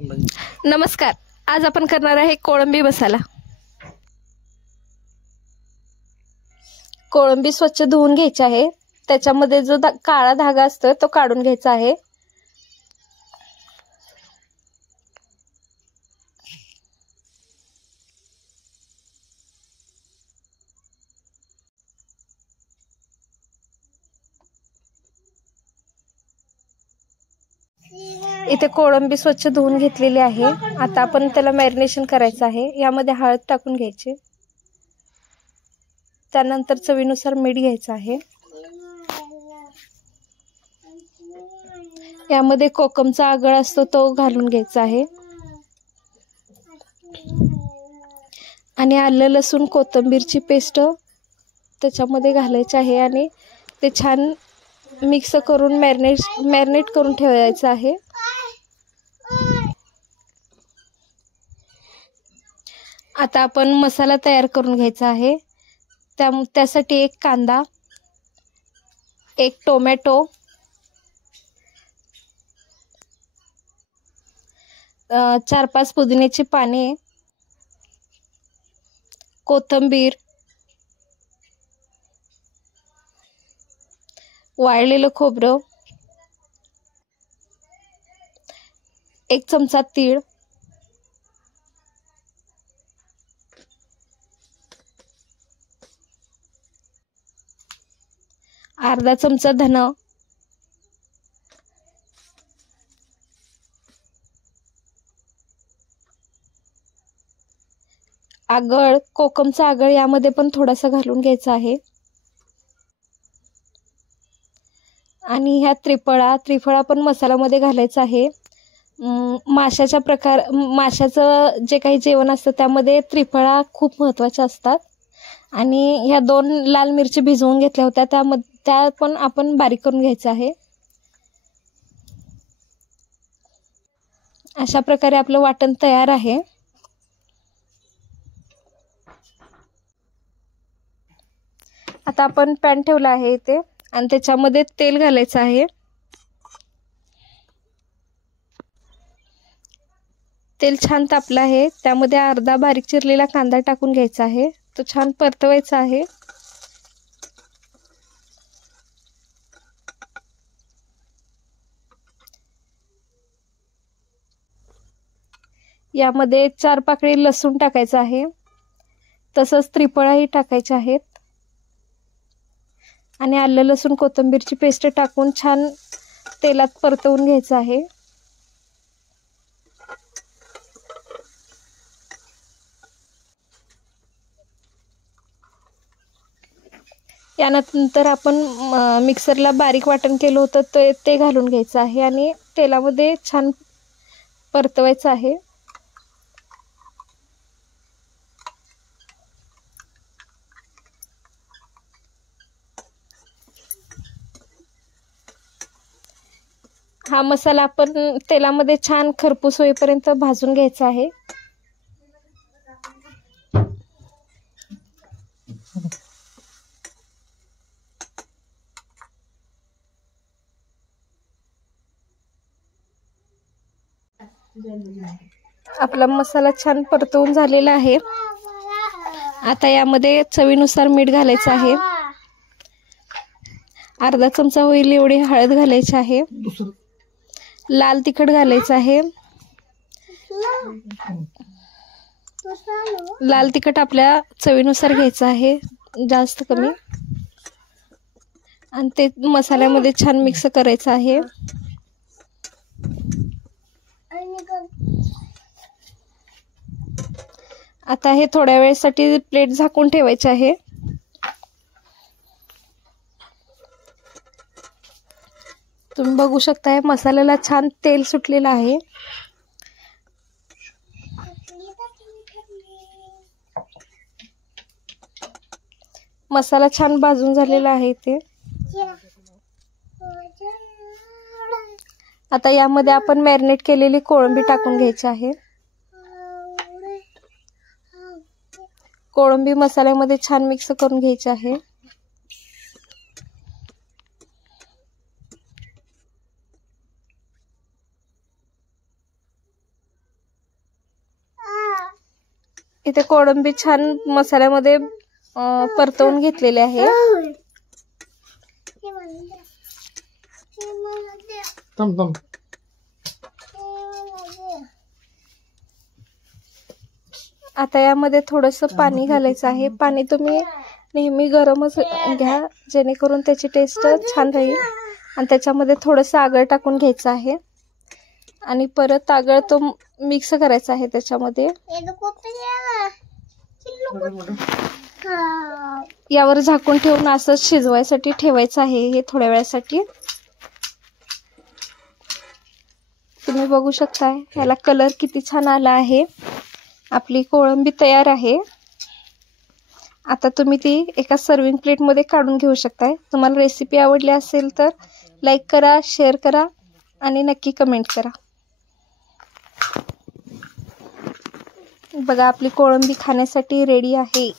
नमस्कार. आज आपण करणार आहे कोळंबी मसाला. कोळंबी स्वच्छ धुवून घ्यायची आहे. त्याच्यामध्ये जो काळा धागा असतो तो काढून घ्यायचा आहे. इथे कोळंबी स्वच्छ धुवून घेतलेली आहे. आता आपण त्याला मॅरिनेशन करायचं आहे. यामध्ये हळद टाकून घ्यायची. त्यानंतर चवीनुसार मीठ घ्यायचं आहे. यामध्ये कोकमचा आगळ असतो तो घालून घ्यायचा आहे. आणि आलं लसूण कोथिंबीरची पेस्ट त्याच्यामध्ये घालायची आहे आणि ते छान मिक्स करून मॅरिनेट करून ठेवायचं आहे. आता आपण मसाला तयार करून घ्यायचा आहे. त्यासाठी एक कांदा, एक टोमॅटो, 4-5 पुदिन्याची पाने, कोथिंबीर, वाळलेलं खोबरं, 1 चमचा तीळ, अर्धा चमचा धन, आगळ, कोकमचा आगळ यामध्ये पण थोडासा घालून घ्यायचा आहे. आणि ह्या त्रिफळा पण मसाल्यामध्ये घालायचा आहे. माशाचं जे काही जेवण असतं त्यामध्ये त्रिफळा खूप महत्त्वाच्या असतात. आणि ह्या 2 लाल मिरची भिजवून घेतल्या होत्या त्या पण आपण बारीक करून घ्यायचं आहे. अशा प्रकारे आपलं वाटण तयार आहे. आता आपण पॅन ठेवला आहे इथे आणि त्याच्यामध्ये तेल घालायचं आहे. तेल छान तापलं आहे. त्यामध्ये अर्धा बारीक चिरलेला कांदा टाकून घ्यायचा आहे. तो छान परतवायचा आहे. यामध्ये 4 पाकळी लसूण टाकायचा आहे. तसंच त्रिफळाही टाकायचे आहेत. आणि आलं लसूण कोथिंबीरची पेस्ट टाकून छान तेलात परतवून घ्यायचं आहे. यानंतर आपण मिक्सरला बारीक वाटण केलं होतं ते घालून घ्यायचं आहे आणि तेलामध्ये छान परतवायचं आहे. हा मसाला आपण तेलामध्ये छान खरपूस होईपर्यंत भाजून घ्यायचा आहे. आपला मसाला छान परतवून झालेला आहे. आता यामध्ये चवीनुसार मीठ घालायचं आहे. अर्धा चमचा होईल एवढी हळद घालायची आहे. लाल तिखट घालायचं आहे. लाल तिखट आपल्या चवीनुसार घ्यायचं आहे, जास्त कमी. आणि ते मसाल्यामध्ये छान मिक्स करायचं आहे. आता हे थोड्या वेळेसाठी प्लेट झाकून ठेवायचे आहे. तुम्ही बघू शकता मसाल्याला छान तेल सुटलेलं आहे. मसाला छान भाजून झालेला आहे ते. आता यामध्ये आपण मॅरिनेट केलेली कोळंबी टाकून घ्यायची आहे. कोळंबी मसाल्यामध्ये छान मिक्स करून घ्यायची आहे. इथे कोळंबी छान मसाल्यामध्ये परतवून घेतलेले आहे. आता यामध्ये थोडंसं पाणी घालायचं आहे. पाणी तुम्ही नेहमी गरमच घ्या, जेणेकरून त्याची टेस्ट छान राहील. आणि त्याच्यामध्ये थोडंसं आगळ टाकून घ्यायचं आहे आणि परत आगळ तो मिक्स करायचा आहे त्याच्यामध्ये. यावर झाकून ठेवून असं शिजवायसाठी ठेवायचं आहे हे थोड्या वेळासाठी. तुम्ही बघू शकता ह्याला कलर किती छान आला आहे. आपली कोळंबी तयार आहे. आता तुम्ही ती एका सर्विंग प्लेटमध्ये काढून घेऊ शकताय. तुम्हाला रेसिपी आवडली असेल तर लाईक करा, शेअर करा आणि नक्की कमेंट करा. बघा आपली कोळंबी खाण्यासाठी रेडी आहे.